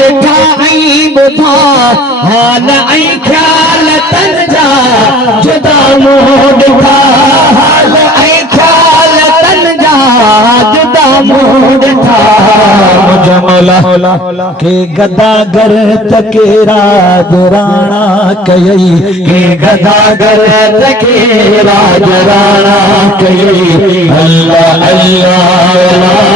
ॾिठा ऐं ॿुधा हाल ऐं ख्याल तन जा जुदा मूं ॾिठा हाल ऐं ख्याल तन जा जुदा मूं ॾिठा मुंहिंजो मौला के गदागर तके राज राणा कयई के गदागर तके राज राणा कयई अल्लाह अल्लाह अल्लाह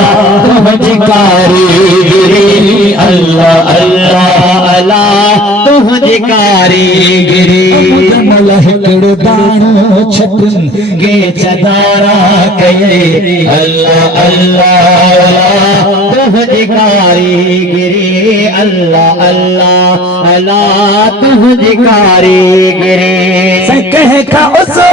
तुझी कारीगिरी अल्लाह अल्लाह अल्लाह तुझी कारीगिरी मलह किरदानो छटन के चदारा कयई अल्लाह अल्लाह अल्लाह तुझी कारीगिरी अल्लाह अल्लाह अल्लाह तुझी कारीगिरी से कह का उसो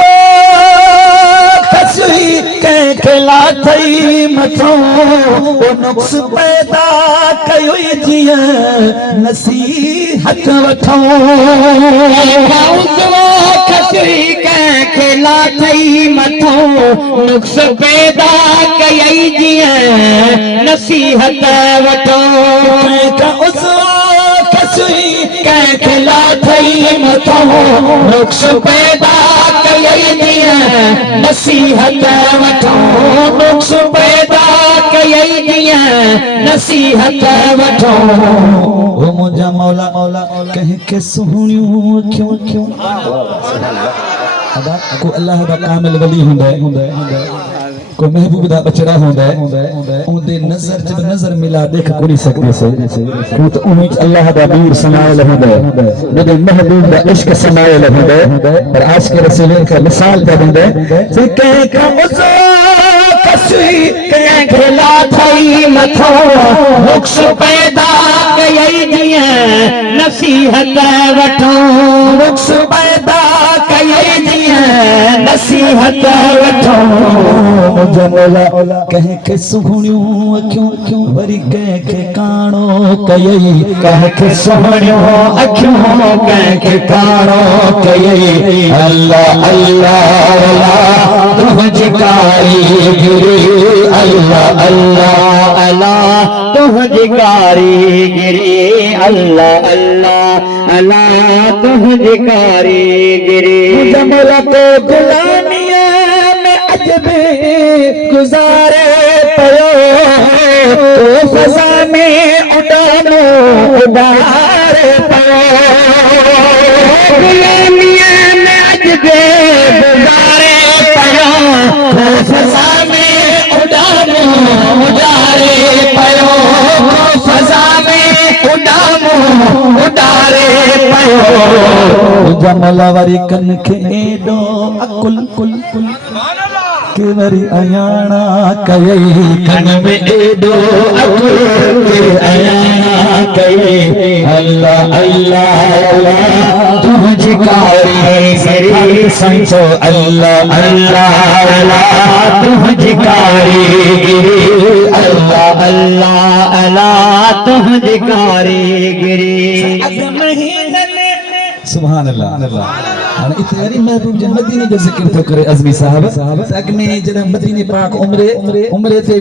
कसुई कह खिला थई मथो ओ नुक्स पैदा कयोई जिया नसीहत वठो उसो कसुई कह खिला थई मथो नुक्स पैदा कयई जिया नसीहत वठो उसो कसुई कह खिला थई मथो नुक्स पैदा कयई जिया नसीहत वठो नुक्स पैदा कयई जिया नसीहत वठो ओ मुंहिंजा मौला मौला कह के सुहिणियूं क्यों क्यों अदा को अल्लाह दा कामिल वली हुंदा को महबूब दा बचड़ा हुंदा ओंदे नजर जब नजर मिला देख कोनी सकदे से को तो उन्हीं अल्लाह दा नूर समायल हुंदा जदे महबूब दा इश्क समायल हुंदा और आज के रसूल का मिसाल दे हुंदा से कह का उजो कसुई कह खिला थई मथो नुक्स पैदा कयई जिया नसीहत वठो नुक्स पैदा कयई जिया नसीहत वठो मौला कह के सुहिणियूं अखियूं अखियूं वरी कह के काणो कयई कह के सुहिणियूं अखियूं कह के काणो कयई अल्लाह अल्लाह अल्लाह तुझी कारीगिरी अल्लाह अल्लाह अल्लाह तुझी कारीगिरी अल्लाह अल्लाह अल्लाह तुझी कारीगिरी मौला तो गुलामिया अजबे गुजारे पयो तो फजा में उड़ानो उड़ारे पयो गुलामिया में अजबे गुजारे पयो तो फजा में उड़ानो उड़ारे पयो तो फजा में उड़ानो उड़ारे पयो जमलवरी कन के एडो अकुल कुल कुल के वरी अयाना कयई कन में एडो अकुल के अयाना कयई अल्लाह अल्लाह अल्लाह तुझी कारीगिरी समझो अल्लाह अल्लाह अल्लाह तुझी कारीगिरी अल्लाह अल्लाह अल्लाह तुझी कारीगिरी सुभान अल्लाह और इतनी महबूब जन मदीने जो जिक्र तो करे अज़मी साहब अग में जब मदीने पाक उम्रे थे